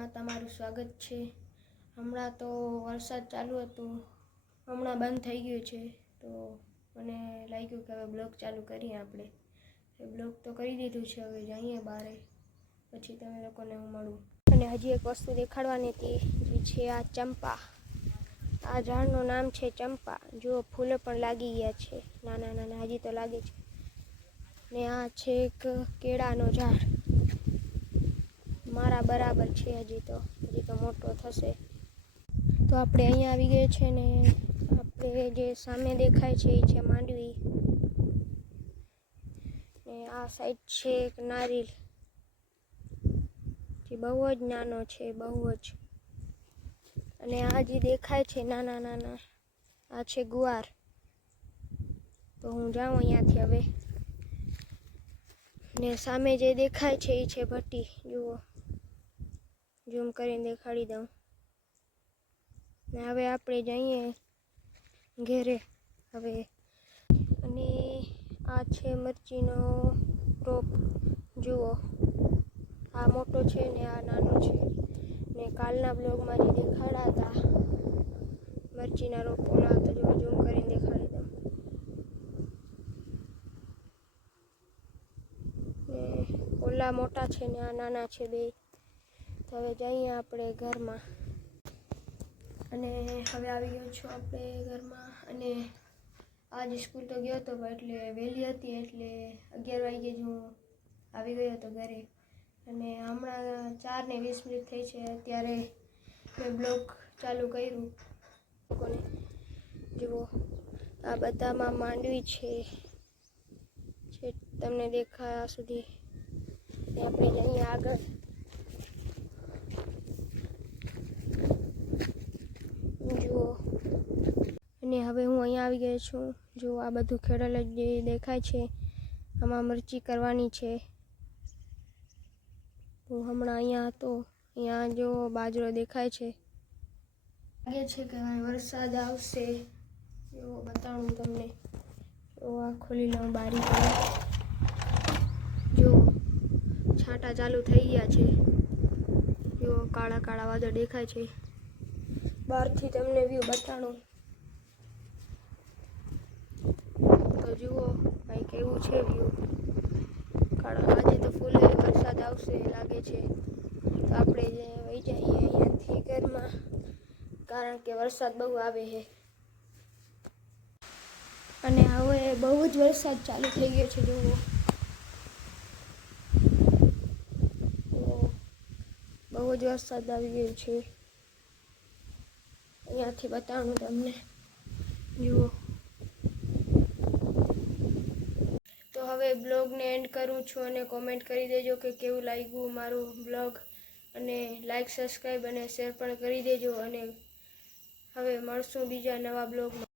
બ્લોગમાં તમારું સ્વાગત છે। હમણાં તો વરસાદ ચાલુ હતો, હમણાં બંધ થઈ ગયું છે, તો મને લાગ્યું કે હવે બ્લોગ ચાલુ કરીએ આપણે। બ્લોગ તો કરી દીધું છે, હવે જઈએ બહાર, પછી તમે લોકોને હું મળું। અને હજી એક વસ્તુ દેખાડવાની હતી, જે છે આ ચંપા। આ ઝાડનું નામ છે ચંપા। જો ફૂલો પણ લાગી ગયા છે, નાના નાના હજી તો લાગે છે। ને આ છે એક કેળાનો ઝાડ, મારા બરાબર છે। હજી તો મોટો થશે। તો આપણે અહીંયા આવી ગਏ છે ને આપણે જે સામે દેખાય છે એ છે માંડવી, ને આ સાઈડ છે એક નારિયેલ, જે બહુ જ નાનો છે, બહુ જ। અને આ જે દેખાય છે નાના નાના, આ છે ગુવાર। તો હું જાઉં અહીંયાથી હવે, ને સામે જે દેખાય છે એ છે ભટ્ટી। જુઓ, ઝૂમ કરીને દેખાડી દઉં। ને હવે આપણે જઈએ ઘેરે હવે। અને આ છે મરચીનો રોપ। જુઓ, આ મોટો છે ને આ નાનો છે। ને કાલના બ્લોગમાં જે દેખાડ્યા હતા મરચીના રોપ, ઓલા તો જો ઝૂમ કરીને દેખાડી દઉં। ને ઓલા મોટા છે ને આ નાના છે બે। તો હવે જઈએ આપણે ઘરમાં। અને હવે આવી ગયો છું આપણે ઘરમાં। અને આજ સ્કૂલ તો ગયો હતો, એટલે વહેલી હતી, એટલે 11 વાગે જ હું આવી ગયો હતો ઘરે। અને હમણાં 4:20 થઈ છે, અત્યારે મેં બ્લોગ ચાલુ કર્યું લોકોને। જુઓ, આ બધામાં માંડવી છે, તમને દેખાયા સુધી। ને આપણે જઈએ આગળ। જુઓ, અને હવે હું અહીંયા આવી ગઈ છું। જો આ બધું ખેડેલ જે દેખાય છે, આમાં મરચી કરવાની છે। હું હમણાં અહીંયા હતો, અહીંયા જો બાજરો દેખાય છે, લાગે છે કે વરસાદ આવશે। જો બતાવું તમને, જો આ ખોલી લઉં બારી, જો છાંટા ચાલુ થઈ ગયા છે। જો કાળા કાળા વાદળ દેખાય છે, બહારથી તમને વ્યૂ બતાડું તો જુઓ કંઈક એવું છે વ્યૂ કાળા। આજે તો ફૂલ વરસાદ આવશે લાગે છે, તો આપણે વહી જઈએ અહીંયાથી ઘરમાં, કારણ કે વરસાદ બહુ આવે છે। અને હવે બહુ જ વરસાદ ચાલુ થઈ ગયો છે। જુઓ, બહુ જ વરસાદ આવી ગયો છે, અહીંયાથી બતાવું તમને। જુઓ, તો હવે બ્લોગને એન્ડ કરું છું, અને કોમેન્ટ કરી દેજો કે કેવું લાગ્યું મારું બ્લોગ, અને લાઈક, સબસ્ક્રાઈબ અને શેર પણ કરી દેજો। અને હવે મળશું બીજા નવા બ્લોગમાં।